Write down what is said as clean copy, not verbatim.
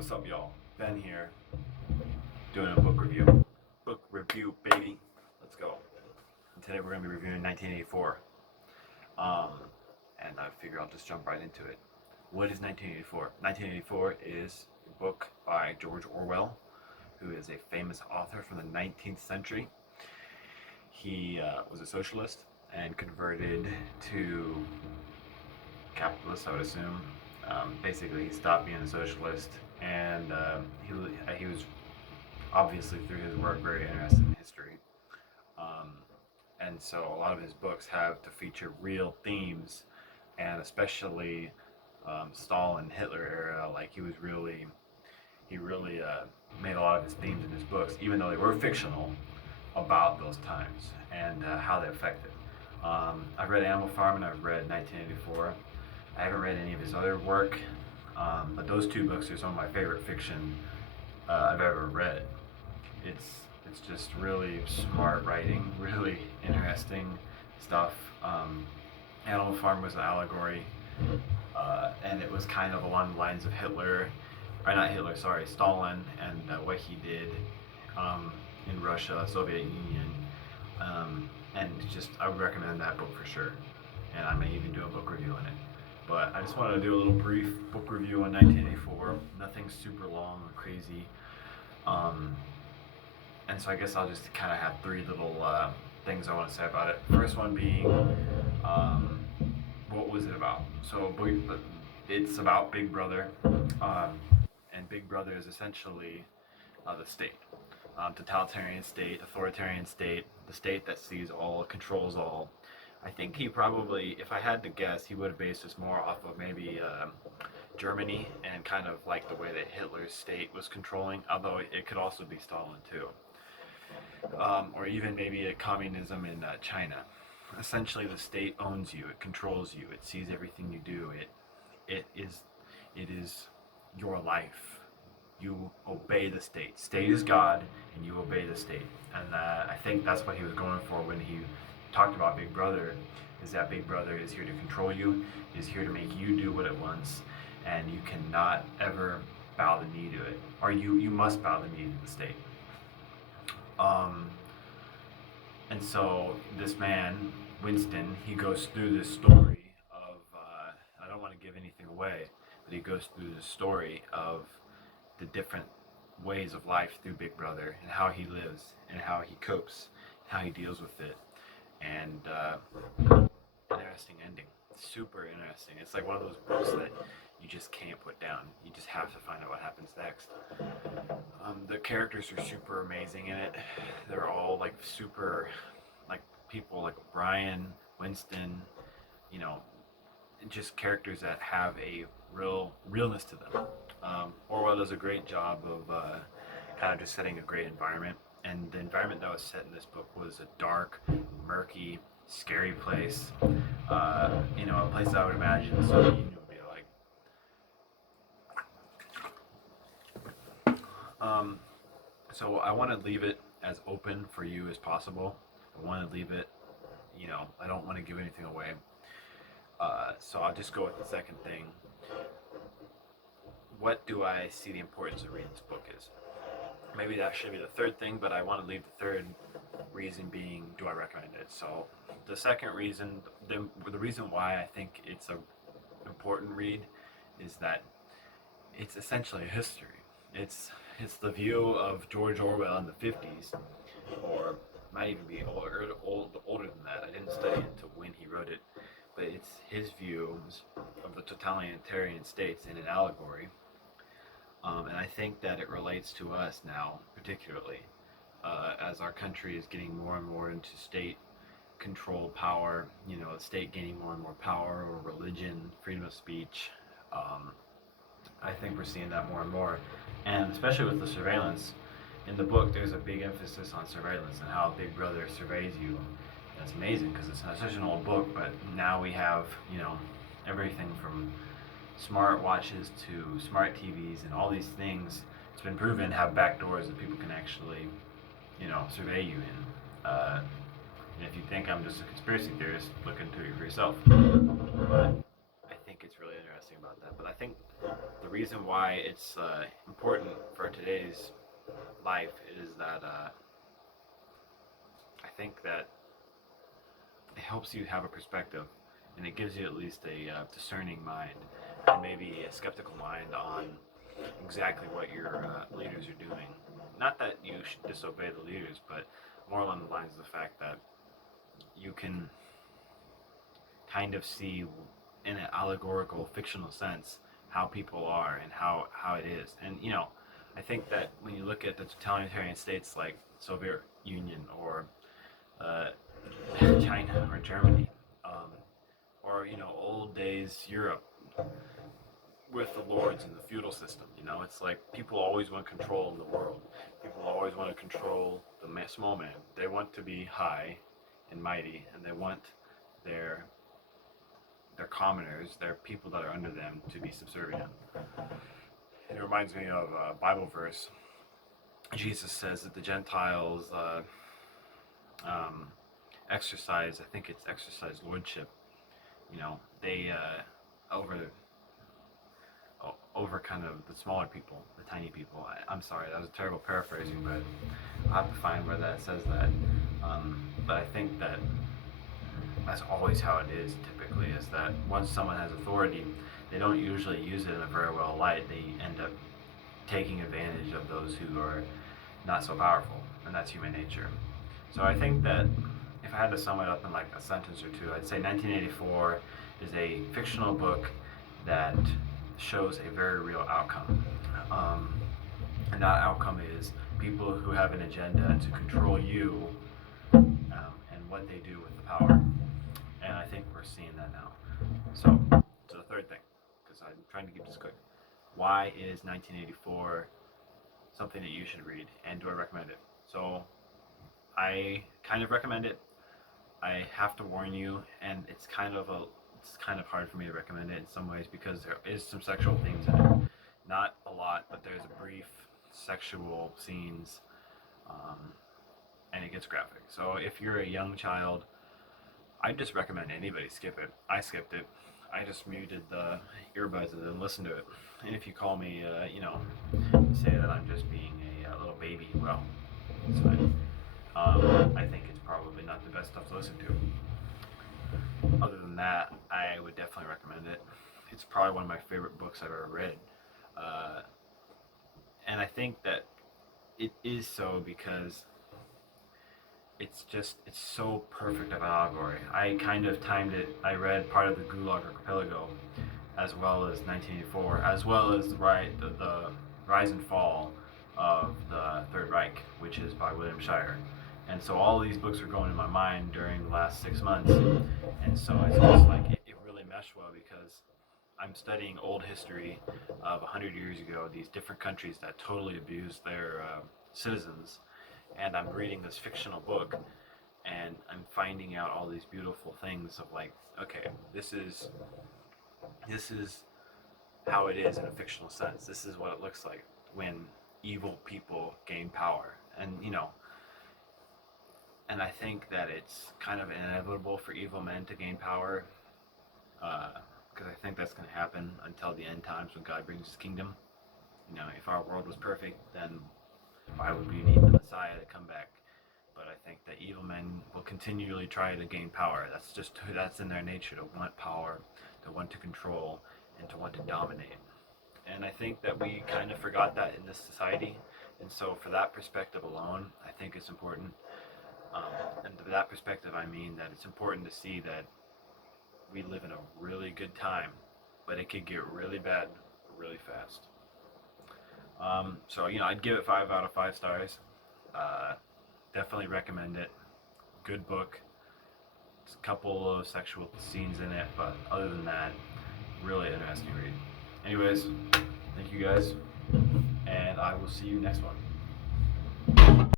What's up, y'all? Ben here, doing a book review. Book review, baby. Let's go. And today we're going to be reviewing 1984. Um, and I figure I'll just jump right into it. What is 1984? 1984 is a book by George Orwell, who is a famous author from the 19th century. He was a socialist and converted to capitalist, I would assume. Basically, he stopped being a socialist, and he was obviously through his work very interested in history. Um, and so a lot of his books have to feature real themes, and especially Stalin, Hitler era. Like he really made a lot of his themes in his books, even though they were fictional, about those times and how they affected. I've read Animal Farm and I've read 1984. I haven't read any of his other work, but those two books are some of my favorite fiction I've ever read. It's just really smart writing, really interesting stuff. Animal Farm was an allegory, and it was kind of along the lines of Hitler, or not Hitler, sorry, Stalin, and what he did in Russia, Soviet Union, and just I would recommend that book for sure. And I may even do a book review on it. But I just wanted to do a little brief book review on 1984. Nothing super long or crazy. And so I guess I'll just kind of have three little things I want to say about it. First one being, what was it about? So it's about Big Brother, and Big Brother is essentially the state, totalitarian state, authoritarian state, the state that sees all, controls all. I think he probably, if I had to guess, he would have based this more off of maybe Germany and kind of like the way that Hitler's state was controlling, although it could also be Stalin too. Or even maybe a communism in China. Essentially, the state owns you, it controls you, it sees everything you do, it is your life. You obey the state. State is God, and you obey the state. And I think that's what he was going for when he talked about Big Brother, is that Big Brother is here to control you, is here to make you do what it wants, and you cannot ever bow the knee to it, or you must bow the knee to the state. And so this man, Winston, he goes through this story of, I don't want to give anything away, but he goes through this story of the different ways of life through Big Brother and how he lives and how he copes, how he deals with it. And interesting ending, super interesting. It's like one of those books that you just can't put down. You just have to find out what happens next. The characters are super amazing in it. They're all like super, like people like Brian, Winston, you know, just characters that have a realness to them. Orwell does a great job of kind of just setting a great environment. And the environment that was set in this book was a dark, murky, scary place. A place I would imagine somebody would be like. So I want to leave it as open for you as possible. I want to leave it, I don't want to give anything away. So I'll just go with the second thing. What do I see the importance of reading this book is? Maybe that should be the third thing, but I want to leave the third reason being, do I recommend it? So the second reason, the reason why I think it's a important read is that it's essentially a history. It's the view of George Orwell in the 50s, or might even be older than that. I didn't study into when he wrote it, but it's his views of the totalitarian states in an allegory. And I think that it relates to us now, particularly, as our country is getting more and more into state control power, the state gaining more and more power over religion, freedom of speech. I think we're seeing that more and more. And especially with the surveillance, in the book there's a big emphasis on surveillance and how Big Brother surveys you. That's amazing because it's such an old book, but now we have, everything from smart watches to smart TVs and all these things. It's been proven have back doors that people can actually, survey you in. And if you think I'm just a conspiracy theorist, look into it for yourself. But I think it's really interesting about that. But I think the reason why it's important for today's life is that I think that it helps you have a perspective, and it gives you at least a discerning mind and maybe a skeptical mind on exactly what your leaders are doing. Not that you should disobey the leaders, but more along the lines of the fact that you can kind of see in an allegorical, fictional sense how people are and how it is. And I think that when you look at the totalitarian states like Soviet Union or China or Germany, or old days Europe with the lords and the feudal system, it's like people always want control in the world. People always want to control the small man. They want to be high and mighty, and they want their commoners, their people that are under them, to be subservient. It reminds me of a Bible verse. Jesus says that the Gentiles exercise, I think it's exercise lordship. They over kind of the smaller people, the tiny people. I'm sorry, that was a terrible paraphrasing, but I'll have to find where that says that. But I think that that's always how it is typically, is that once someone has authority, they don't usually use it in a very well light. They end up taking advantage of those who are not so powerful, and that's human nature. So I think that if I had to sum it up in like a sentence or two, I'd say 1984 is a fictional book that shows a very real outcome. And that outcome is people who have an agenda to control you, and what they do with the power. And I think we're seeing that now. So, to the third thing, because I'm trying to keep this quick. Why is 1984 something that you should read, and do I recommend it? So, I kind of recommend it. I have to warn you, and it's kind of hard for me to recommend it in some ways because there is some sexual themes in it. Not a lot, but there's brief sexual scenes, and it gets graphic. So if you're a young child, I just recommend anybody skip it. I skipped it. I just muted the earbuds and then listened to it. And if you call me, say that I'm just being a little baby, well, it's fine. I think it's probably not the best stuff to listen to. Other than that, I would definitely recommend it. It's probably one of my favorite books I've ever read. And I think that it is so because it's so perfect of an allegory. I kind of timed it. I read part of the Gulag Archipelago, as well as 1984, as well as the Rise and Fall of the Third Reich, which is by William Shirer. And so all these books were going in my mind during the last 6 months, and so it's just like it really meshed well because I'm studying old history of 100 years ago, these different countries that totally abused their citizens, and I'm reading this fictional book, and I'm finding out all these beautiful things of like, okay, this is how it is in a fictional sense. This is what it looks like when evil people gain power, and and I think that it's kind of inevitable for evil men to gain power, because I think that's going to happen until the end times when God brings His kingdom. If our world was perfect, then why would we need the Messiah to come back? But I think that evil men will continually try to gain power. That's in their nature, to want power, to want to control, and to want to dominate. And I think that we kind of forgot that in this society. And so for that perspective alone, I think it's important. And to that perspective, I mean that it's important to see that we live in a really good time, but it could get really bad really fast. So I'd give it 5 out of 5 stars. Definitely recommend it. Good book. It's a couple of sexual scenes in it, but other than that, really interesting read. Anyways, thank you guys, and I will see you next one.